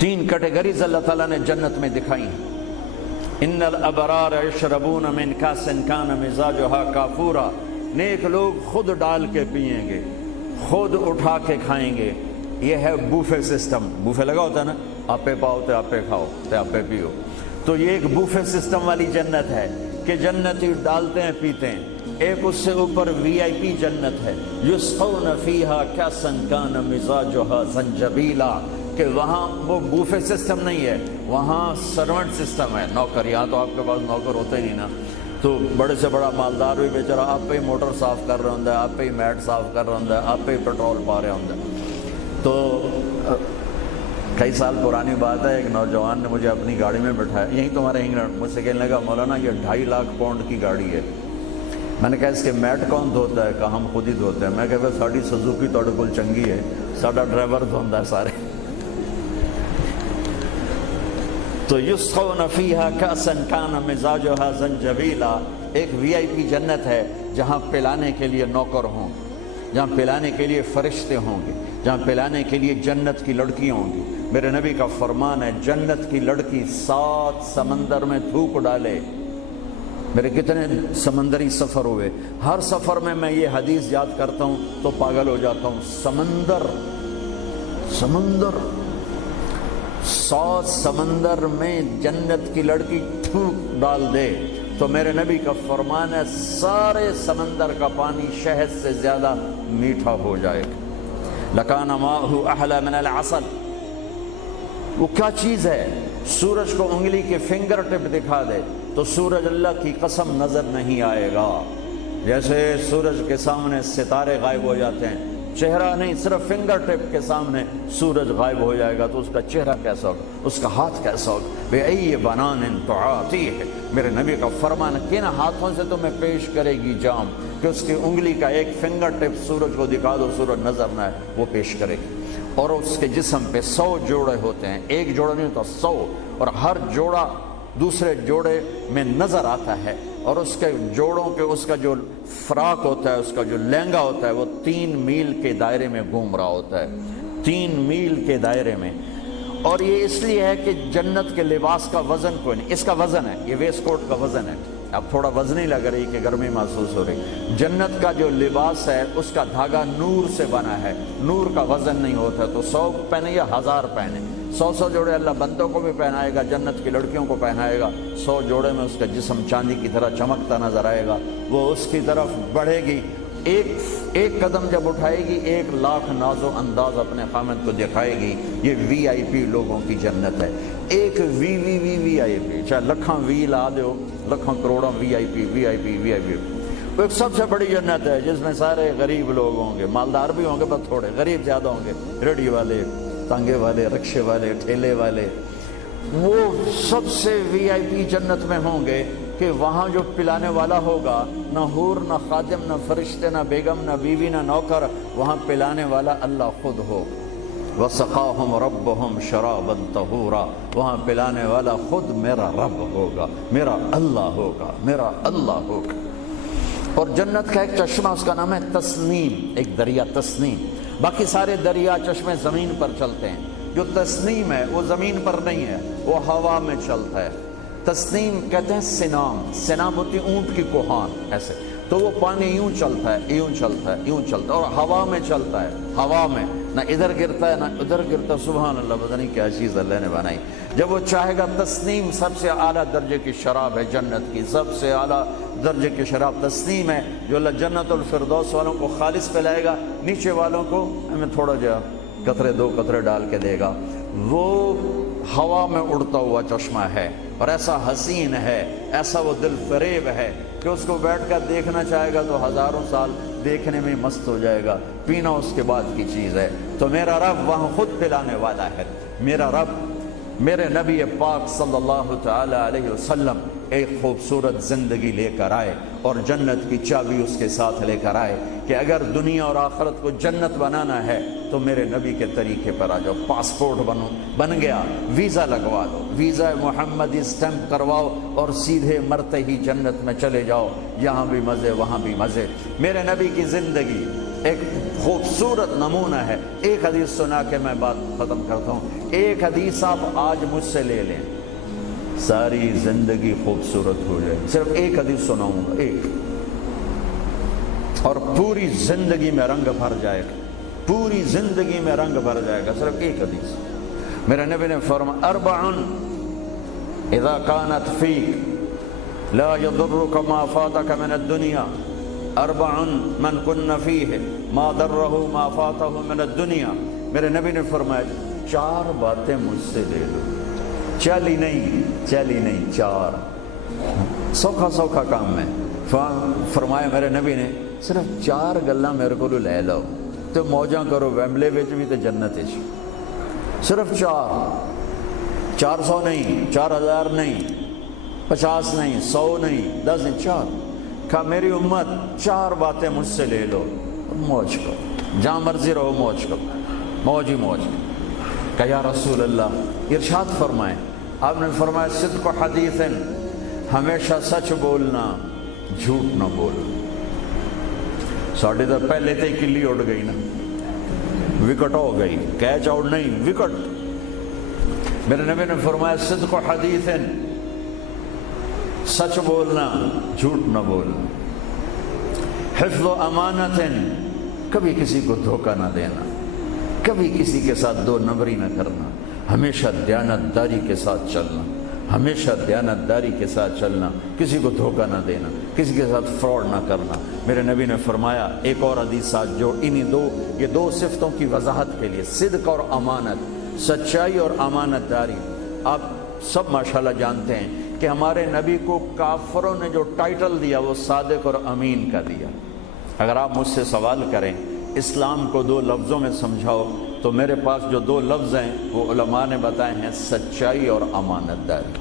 تین کیٹیگریز اللہ تعالیٰ نے جنت میں دکھائی ہیں۔ ان الابرار یشربون من کاس کان مزاجھا کافورا، نیک لوگ خود ڈال کے پئیں گے، خود اٹھا کے کھائیں گے۔ یہ ہے بوفے سسٹم، بوفے لگا ہوتا ہے نا، آپے پاؤ تے آپے کھاؤ تے آپے پیو، تو یہ ایک بوفے سسٹم والی جنت ہے کہ جنتی ڈالتے ہیں پیتے ہیں۔ ایک اس سے اوپر وی آئی پی جنت ہے، یسقون فیہا کاسا کان مزاجھا زنجبیلا، کہ وہاں وہ بوفے سسٹم نہیں ہے، وہاں سرونٹ سسٹم ہے، نوکر۔ یہاں تو آپ کے پاس نوکر ہوتے ہی نہیں نا، تو بڑے سے بڑا مالدار بھی بیچارہ آپ پہ ہی موٹر صاف کر رہا ہوں، آپ پہ ہی میٹ صاف کر رہا ہوں، آپ پہ ہی پیٹرول پا رہا ہوں۔ تو کئی سال پرانی بات ہے، ایک نوجوان نے مجھے اپنی گاڑی میں بٹھایا، یہیں تمہارے انگلینڈ، مجھ سے کہنے لگا مولانا یہ 2.5 لاکھ پاؤنڈ کی گاڑی ہے۔ میں نے کہا اس کے میٹ کون دھوتا ہے؟ کہا ہم خود ہی دھوتے ہیں۔ میں کہا ساڑی سزوکی توڑے کل چنگی ہے، ساڑا ڈرائیور دھوندا ہے سارے۔ تو یسقون فیہا کاسا کان مزاجھا زنجبیلا، ایک وی آئی پی جنت ہے جہاں پلانے کے لیے نوکر ہوں گے، جہاں پلانے کے لیے فرشتے ہوں گے، جہاں پلانے کے لیے جنت کی لڑکیاں ہوں گی۔ میرے نبی کا فرمان ہے جنت کی لڑکی 7 سمندر میں تھوک ڈالے۔ میرے کتنے سمندری سفر ہوئے، ہر سفر میں میں یہ حدیث یاد کرتا ہوں تو پاگل ہو جاتا ہوں۔ سمندر 100 سمندر میں جنت کی لڑکی تھوک ڈال دے تو میرے نبی کا فرمان ہے سارے سمندر کا پانی شہد سے زیادہ میٹھا ہو جائے گا۔ لکان ماؤہ احلی من العسل، وہ کیا چیز ہے؟ سورج کو انگلی کے فنگر ٹپ دکھا دے تو سورج اللہ کی قسم نظر نہیں آئے گا، جیسے سورج کے سامنے ستارے غائب ہو جاتے ہیں، چہرہ نہیں، صرف فنگر ٹپ کے سامنے سورج غائب ہو جائے گا، تو اس کا چہرہ کیسا ہوگا، اس کا ہاتھ کیسا ہوگا؟ بے ای بنان تعاطی ہے، میرے نبی کا فرمان، کن ہاتھوں سے تمہیں پیش کرے گی جام کہ اس کی انگلی کا ایک فنگر ٹپ سورج کو دکھا دو، سورج نظر نہ آئے، وہ پیش کرے گی۔ اور اس کے جسم پہ 100 جوڑے ہوتے ہیں، ایک جوڑا نہیں ہوتا، 100، اور ہر جوڑا دوسرے جوڑے میں نظر آتا ہے، اور اس کے جوڑوں کے اس کا جو فراق ہوتا ہے، اس کا جو لہنگا ہوتا ہے، وہ 3 میل کے دائرے میں گھوم رہا ہوتا ہے، 3 میل کے دائرے میں۔ اور یہ اس لیے ہے کہ جنت کے لباس کا وزن کوئی نہیں، اس کا وزن ہے، یہ ویسٹ کوٹ کا وزن ہے، اب تھوڑا وزن ہی لگ رہی کہ گرمی محسوس ہو رہی۔ جنت کا جو لباس ہے اس کا دھاگا نور سے بنا ہے، نور کا وزن نہیں ہوتا، تو 100 پہنے یا 1000 پہنے، 100 جوڑے اللہ بندوں کو بھی پہنائے گا، جنت کی لڑکیوں کو پہنائے گا، 100 جوڑے میں اس کا جسم چاندی کی طرح چمکتا نظر آئے گا، وہ اس کی طرف بڑھے گی، ایک قدم جب اٹھائے گی 1 لاکھ ناز و انداز اپنے خامد کو دکھائے گی۔ یہ وی آئی پی لوگوں کی جنت ہے، ایک وی آئی پی، چاہے لکھاں وی لا دو، لکھاں کروڑاں وی آئی پی۔ وہ ایک سب سے بڑی جنت ہے جس میں سارے غریب لوگ ہوں گے، مالدار بھی ہوں گے بس تھوڑے، غریب زیادہ ہوں گے، ریڈی والے، تانگے والے، رکشے والے، ٹھیلے والے، وہ سب سے وی آئی پی جنت میں ہوں گے کہ وہاں جو پلانے والا ہوگا، نہ حور، نہ خادم، نہ فرشتے، نہ بیگم، نہ بیوی، نہ نوکر، وہاں پلانے والا اللہ خود ہو۔ وَسَقَاهُمْ رَبُّهُمْ شَرَابًا طَهُورًا، وہاں پلانے والا خود میرا رب ہوگا، میرا اللہ ہوگا، میرا اللہ ہوگا۔ اور جنت کا ایک چشمہ، اس کا نام ہے تسنیم، ایک دریا تسنیم، باقی سارے دریا چشمے زمین پر چلتے ہیں، جو تسنیم ہے وہ زمین پر نہیں ہے، وہ ہوا میں چلتا ہے۔ تسنیم کہتے ہیں سنام ہوتی اونٹ کی کوہان، ایسے، تو وہ پانی یوں چلتا ہے، یوں چلتا ہے، یوں چلتا ہے، اور ہوا میں چلتا ہے، ہوا میں، نہ ادھر گرتا ہے نہ ادھر گرتا، سبحان اللہ، پتہ نہیں کیا چیز اللہ نے بنائی۔ جب وہ چاہے گا، تسنیم سب سے اعلیٰ درجے کی شراب ہے جنت کی، سب سے اعلیٰ درجے کی شراب تسنیم ہے، جو اللہ جنت الفردوس والوں کو خالص پلائے گا، نیچے والوں کو ہمیں تھوڑا جا قطرے 2 قطرے ڈال کے دے گا۔ وہ ہوا میں اڑتا ہوا چشمہ ہے، اور ایسا حسین ہے، ایسا وہ دل فریب ہے کہ اس کو بیٹھ کر دیکھنا چاہے گا تو ہزاروں سال دیکھنے میں مست ہو جائے گا، پینا اس کے بعد کی چیز ہے۔ تو میرا رب وہاں خود پلانے والا ہے، میرا رب، میرے نبی پاک صلی اللہ تعالی علیہ وسلم ایک خوبصورت زندگی لے کر آئے، اور جنت کی چابی اس کے ساتھ لے کر آئے کہ اگر دنیا اور آخرت کو جنت بنانا ہے تو میرے نبی کے طریقے پر آ جاؤ۔ پاسپورٹ بن گیا، ویزا لگوا دو، ویزا محمدی سٹیمپ کرواؤ، اور سیدھے مرتے ہی جنت میں چلے جاؤ، یہاں بھی مزے وہاں بھی مزے۔ میرے نبی کی زندگی ایک خوبصورت نمونہ ہے۔ ایک حدیث سنا کے میں بات ختم کرتا ہوں، ایک حدیث آپ آج مجھ سے لے لیں، ساری زندگی خوبصورت ہو جائے۔ صرف ایک حدیث سناؤں گا، ایک، اور پوری زندگی میں رنگ بھر جائے گا، پوری زندگی میں رنگ بھر جائے گا، صرف ایک حدیث۔ میرے نبی نے فرمایا اربع اذا كانت فيك لا يضرك ما فاتك من الدنيا، اربع من كن فيه ما ضره ما فاته من الدنيا۔ میرے نبی نے فرمایا چار باتیں مجھ سے لے لو، چلی نہیں، چار، سوکھا کام ہے۔ فرمایا میرے نبی نے صرف چار گلاں میرے کو لے لو تو موجاں کرو، ویمبلے وچ بھی تے جنت وچ، صرف 400 نہیں، 4000 نہیں، 50 نہیں، 100 نہیں، 10 نہیں، 4۔ کہا میری امت چار باتیں مجھ سے لے لو، موج کرو، جہاں مرضی رہو موج کرو، موج ہی موج۔ کہا یا رسول اللہ، ارشاد فرمائیں۔ آپ نے فرمایا صدق حدیث، ہمیشہ سچ بولنا، جھوٹ نہ بولنا۔ ساڑھے تو پہلے تے کلی اڑ گئی نا، وکٹ ہو گئی، کیچ آؤٹ نہیں، وکٹ۔ میرے نبی نے فرمایا صدق حدیث، سچ بولنا، جھوٹ نہ بولنا۔ حفظ امانت، کبھی کسی کو دھوکہ نہ دینا، کبھی کسی کے ساتھ دو نمبری نہ کرنا، ہمیشہ دیانتداری کے ساتھ چلنا، ہمیشہ دیانتداری کے ساتھ چلنا، کسی کو دھوکہ نہ دینا، کسی کے ساتھ فراڈ نہ کرنا۔ میرے نبی نے فرمایا ایک اور حدیث جو یہ دو صفتوں کی وضاحت کے لیے، صدق اور امانت، سچائی اور امانت داری۔ آپ سب ماشاءاللہ جانتے ہیں کہ ہمارے نبی کو کافروں نے جو ٹائٹل دیا وہ صادق اور امین کا دیا۔ اگر آپ مجھ سے سوال کریں اسلام کو دو لفظوں میں سمجھاؤ تو میرے پاس جو دو لفظ ہیں وہ علماء نے بتائے ہیں، سچائی اور امانت داری،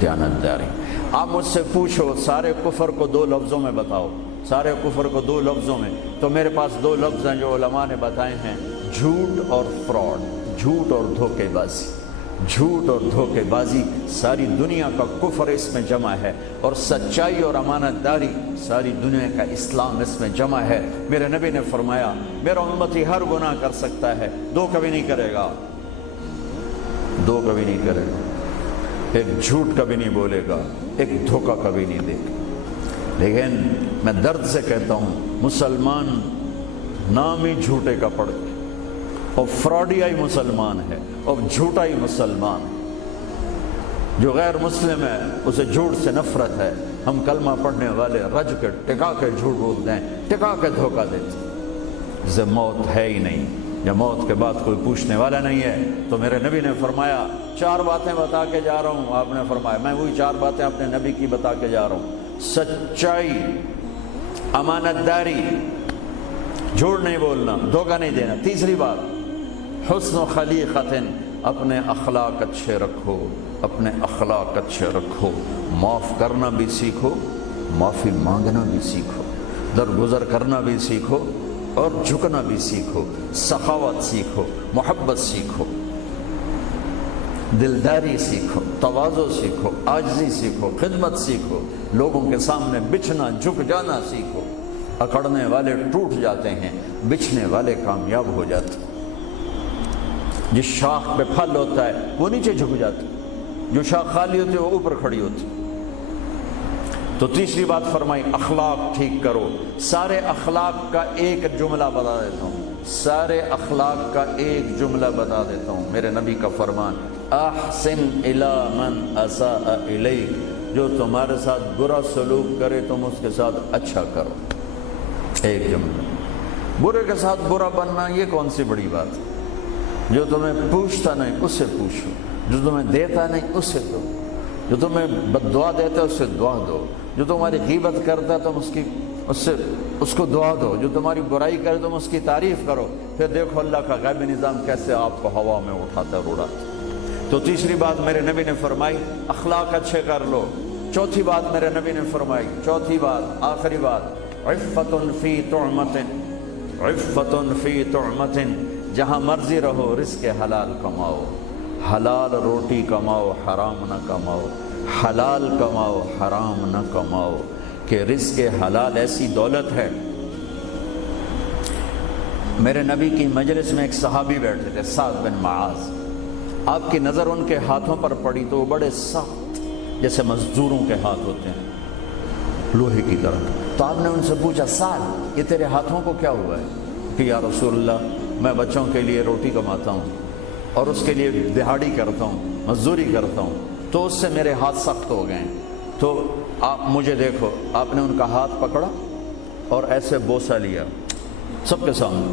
دیانتداری۔ آپ مجھ سے پوچھو سارے کفر کو دو لفظوں میں بتاؤ، سارے کفر کو دو لفظوں میں، تو میرے پاس دو لفظ ہیں جو علماء نے بتائے ہیں، جھوٹ اور فراڈ، جھوٹ اور دھوکے بازی۔ جھوٹ اور دھوکے بازی ساری دنیا کا کفر اس میں جمع ہے، اور سچائی اور امانت داری ساری دنیا کا اسلام اس میں جمع ہے۔ میرے نبی نے فرمایا میرا امتی ہر گناہ کر سکتا ہے، دو کبھی نہیں کرے گا، دو کبھی نہیں کرے گا، ایک جھوٹ کبھی نہیں بولے گا، ایک دھوکہ کبھی نہیں دے گا۔ لیکن میں درد سے کہتا ہوں مسلمان نام ہی جھوٹے کا پڑ کے، اور فراڈیائی مسلمان ہے، اور جھوٹا ہی مسلمان ہے۔ جو غیر مسلم ہے اسے جھوٹ سے نفرت ہے۔ ہم کلمہ پڑھنے والے رج کے ٹکا کے جھوٹ بولتے ہیں، ٹکا کے دھوکہ دیتے ہیں، جسے موت ہے ہی نہیں، جب موت کے بعد کوئی پوچھنے والا نہیں ہے۔ تو میرے نبی نے فرمایا چار باتیں بتا کے جا رہا ہوں۔ آپ نے فرمایا میں وہی چار باتیں اپنے نبی کی بتا کے جا رہا ہوں، سچائی، امانت داری، جھوٹ نہیں بولنا، دھوکہ نہیں دینا۔ تیسری بات حسن خلیقت، اپنے اخلاق اچھے رکھو، اپنے اخلاق اچھے رکھو، معاف کرنا بھی سیکھو، معافی مانگنا بھی سیکھو، درگزر کرنا بھی سیکھو، اور جھکنا بھی سیکھو، سخاوت سیکھو، محبت سیکھو، دلداری سیکھو، تواضع سیکھو، عاجزی سیکھو، خدمت سیکھو، لوگوں کے سامنے بچھنا جھک جانا سیکھو۔ اکڑنے والے ٹوٹ جاتے ہیں، بچھنے والے کامیاب ہو جاتے ہیں۔ جس شاخ پہ پھل ہوتا ہے وہ نیچے جھک جاتی، جو شاخ خالی ہوتی ہے وہ اوپر کھڑی ہوتی۔ تو تیسری بات فرمائی اخلاق ٹھیک کرو۔ سارے اخلاق کا ایک جملہ بتا دیتا ہوں، سارے اخلاق کا ایک جملہ بتا دیتا ہوں، میرے نبی کا فرمان، احسن الی من اساء الیک، جو تمہارے ساتھ برا سلوک کرے تم اس کے ساتھ اچھا کرو۔ ایک جملہ۔ برے کے ساتھ برا بننا یہ کون سی بڑی بات ہے؟ جو تمہیں پوچھتا نہیں اس سے پوچھو، جو تمہیں دیتا نہیں اس سے دو، جو تمہیں بد دعا دیتا ہے اس سے دعا دو، جو تمہاری غیبت کرتا ہے تم اس کو دعا دو، جو تمہاری برائی کرے تم اس کی تعریف کرو، پھر دیکھو اللہ کا غیبی نظام کیسے آپ کو ہوا میں اٹھاتا ہے، اڑاتا۔ تو تیسری بات میرے نبی نے فرمائی اخلاق اچھے کر لو۔ چوتھی بات میرے نبی نے فرمائی، چوتھی بات آخری بات، عفت فی طعمت، عفت فی طعمت، جہاں مرضی رہو رزق حلال کماؤ، حلال روٹی کماؤ، حرام نہ کماؤ، حلال کماؤ، حرام نہ کماؤ، کہ رزق حلال ایسی دولت ہے میرے نبی کی مجلس میں ایک صحابی بیٹھے تھے، سعد بن معاذ۔ آپ کی نظر ان کے ہاتھوں پر پڑی تو وہ بڑے سخت جیسے مزدوروں کے ہاتھ ہوتے ہیں، لوہے کی طرح۔ تو آپ نے ان سے پوچھا، سعد یہ تیرے ہاتھوں کو کیا ہوا ہے؟ کہ یا رسول اللہ میں بچوں کے لیے روٹی کماتا ہوں اور اس کے لیے دہاڑی کرتا ہوں، مزدوری کرتا ہوں، تو اس سے میرے ہاتھ سخت ہو گئے ہیں، تو آپ مجھے دیکھو۔ آپ نے ان کا ہاتھ پکڑا اور ایسے بوسہ لیا سب کے سامنے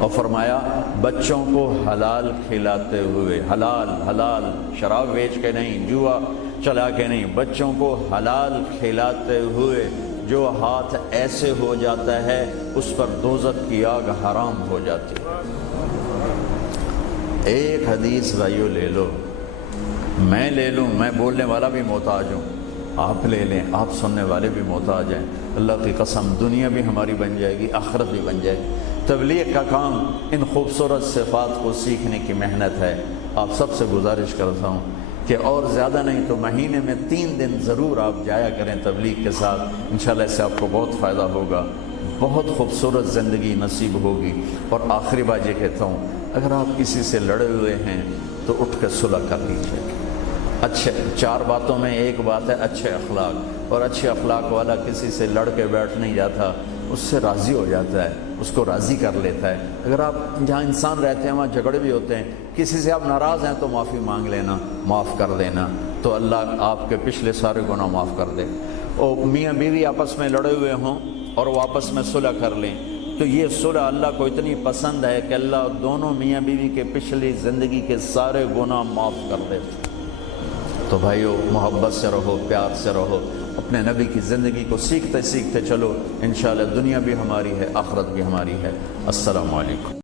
اور فرمایا بچوں کو حلال کھلاتے ہوئے، حلال حلال، شراب بیچ کے نہیں، جوا چلا کے نہیں، بچوں کو حلال کھلاتے ہوئے جو ہاتھ ایسے ہو جاتا ہے اس پر دوزخ کی آگ حرام ہو جاتی ہے۔ ایک حدیث بھائیو لے لو، میں لے لوں، میں بولنے والا بھی محتاج ہوں، آپ لے لیں، آپ سننے والے بھی محتاج ہیں، اللہ کی قسم دنیا بھی ہماری بن جائے گی، آخرت بھی بن جائے گی۔ تبلیغ کا کام ان خوبصورت صفات کو سیکھنے کی محنت ہے۔ آپ سب سے گزارش کرتا ہوں کہ اور زیادہ نہیں تو مہینے میں 3 دن ضرور آپ جایا کریں تبلیغ کے ساتھ، انشاءاللہ اس سے آپ کو بہت فائدہ ہوگا، بہت خوبصورت زندگی نصیب ہوگی۔ اور آخری بات یہ کہتا ہوں، اگر آپ کسی سے لڑے ہوئے ہیں تو اٹھ کے صلح کر لیجیے۔ اچھے 4 باتوں میں ایک بات ہے اچھے اخلاق، اور اچھے اخلاق والا کسی سے لڑ کے بیٹھ نہیں جاتا، اس سے راضی ہو جاتا ہے، اس کو راضی کر لیتا ہے۔ اگر آپ جہاں انسان رہتے ہیں وہاں جھگڑے بھی ہوتے ہیں، کسی سے آپ ناراض ہیں تو معافی مانگ لینا، معاف کر دینا، تو اللہ آپ کے پچھلے سارے گناہ معاف کر دے۔ اور میاں بیوی آپس میں لڑے ہوئے ہوں اور وہ آپس میں صلح کر لیں تو یہ صلح اللہ کو اتنی پسند ہے کہ اللہ دونوں میاں بیوی کے پچھلی زندگی کے سارے گناہ معاف کر دے۔ تو بھائیو محبت سے رہو، پیار سے رہو، اپنے نبی کی زندگی کو سیکھتے سیکھتے چلو، انشاءاللہ دنیا بھی ہماری ہے، آخرت بھی ہماری ہے۔ السلام علیکم۔